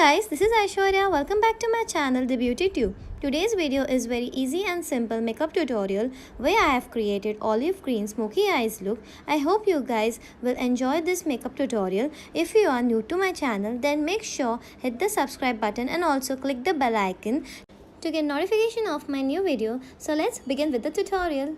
guys, this is Aishwarya. Welcome back to my channel The Beauty Tube. Today's video is very easy and simple makeup tutorial where I have created olive green smoky eyes look. I hope you guys will enjoy this makeup tutorial. If you are new to my channel, then make sure hit the subscribe button and also click the bell icon to get notification of my new video. So let's begin with the tutorial.